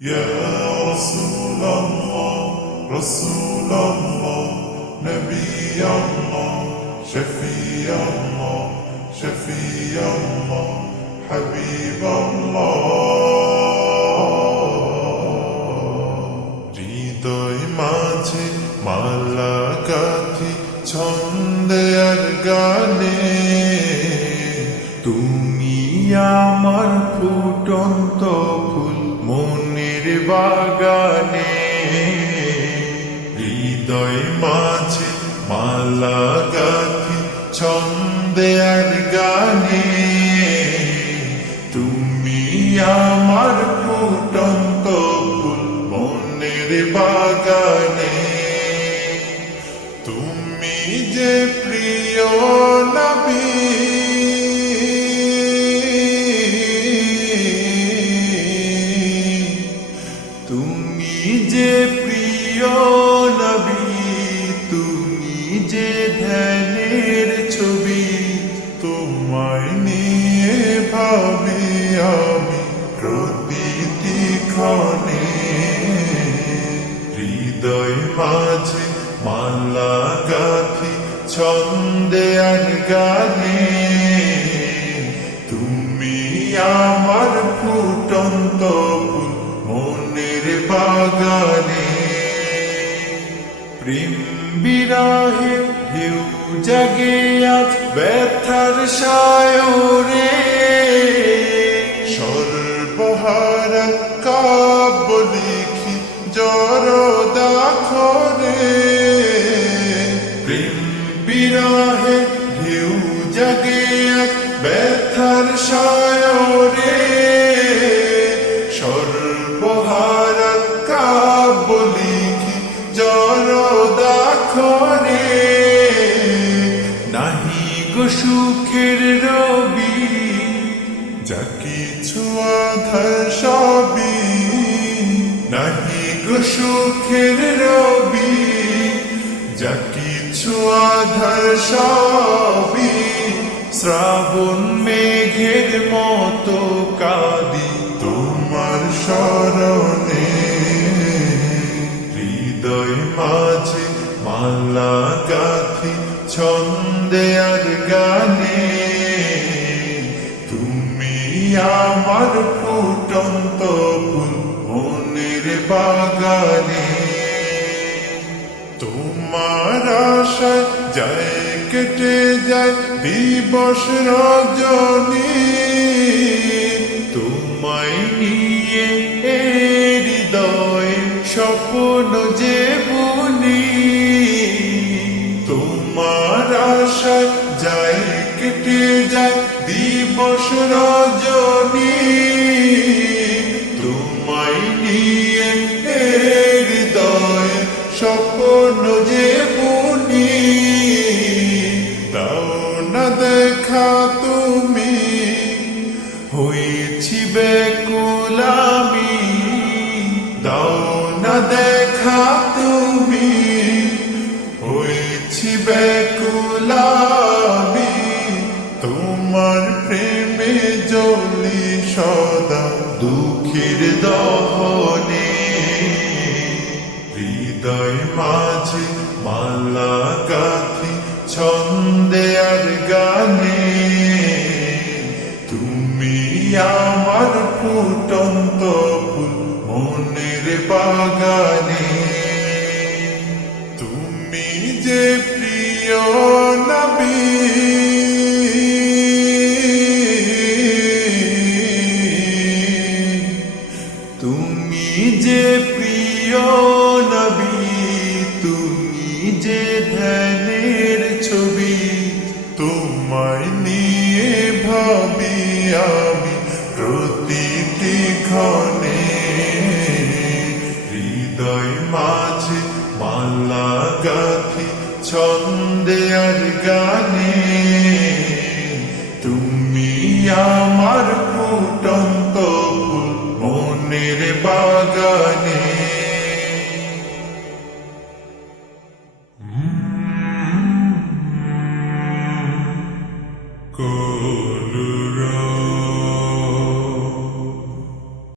يا رسول الله رسول الله نبي الله شفيع الله شفيع الله حبيب الله হৃদয় মাঝে মালা গাথি ছন্দে আর গানে তুমি আমার ফুটন্ত ফুল মনের বাগানে হৃদয় মাঝে মালা গাথি ছন্দে আর গানে তুমি আমার ফুটন্ত ফুল মনের বাগানে তুমি যে প্রিয় নবী তুমি যে প্রিয় নবী তুমি যে ধ্যানের ছবি তোমায় নিয়ে ভাবি আমি প্রতিটি ক্ষণে হৃদয় মাঝে মালা গাথি ছন্দে আর গানে তুমি আমার ফুটন্ত ফুল মনের বাগানে প্রেম বিরহে ঢেউ জাগে আজ ব্যথার সায়রে সর্বহারা কাব্য লিখি জড়দাখরে প্রেম বিরহে ঢেউ জাগে আজ ব্যথার সায়রে সর্বহারা কাব্য লিখি জড়দাখরে নাহি গো সুখের রবি যা কিছু আধার সবই নাহি গো সুখের রবি যা কিছু আধার সবই শ্রাবণ মেঘের মতো কাঁদি তোমার স্মরণে হৃদয় মাঝে মালা গাথি ছন্দে আর গানে তুমি আমার ফুটন্ত ফুল মনের বাগানে তোমার আশায় যায় কেটে যায় দিবস রজনী তোমায় নিয়ে হৃদয় স্বপ্ন যে বুনি তোমার আশায় যায় কেটে যায় দিবস রজনী তোমায় নিয়ে হৃদয় স্বপ্ন যে বুনি দাও না দেখা তুমি হয়েছি ব্যাকুল আমি দাও না দেখা তুমি হয়েছি ব্যাকুল আমি তোমার প্রেমে জ্বলি সদা দুঃখের দহনে হৃদয় মাঝে মালা গাথি ছন্দে আর গানে তুমি আমার ফুটন্ত ফুল মনের বাগানে তুমি যে প্রিয় নবী তুমি যে প্রিয় নবী তুমি যে ধ্যানের ছবি তোমায় নিয়ে ভাবি আমি প্রতিটি ক্ষণে হৃদয় মাঝে মালা গাথি ছন্দে আর গানে তুমি আমার ফুটন্ত ফুল মনের বাগানে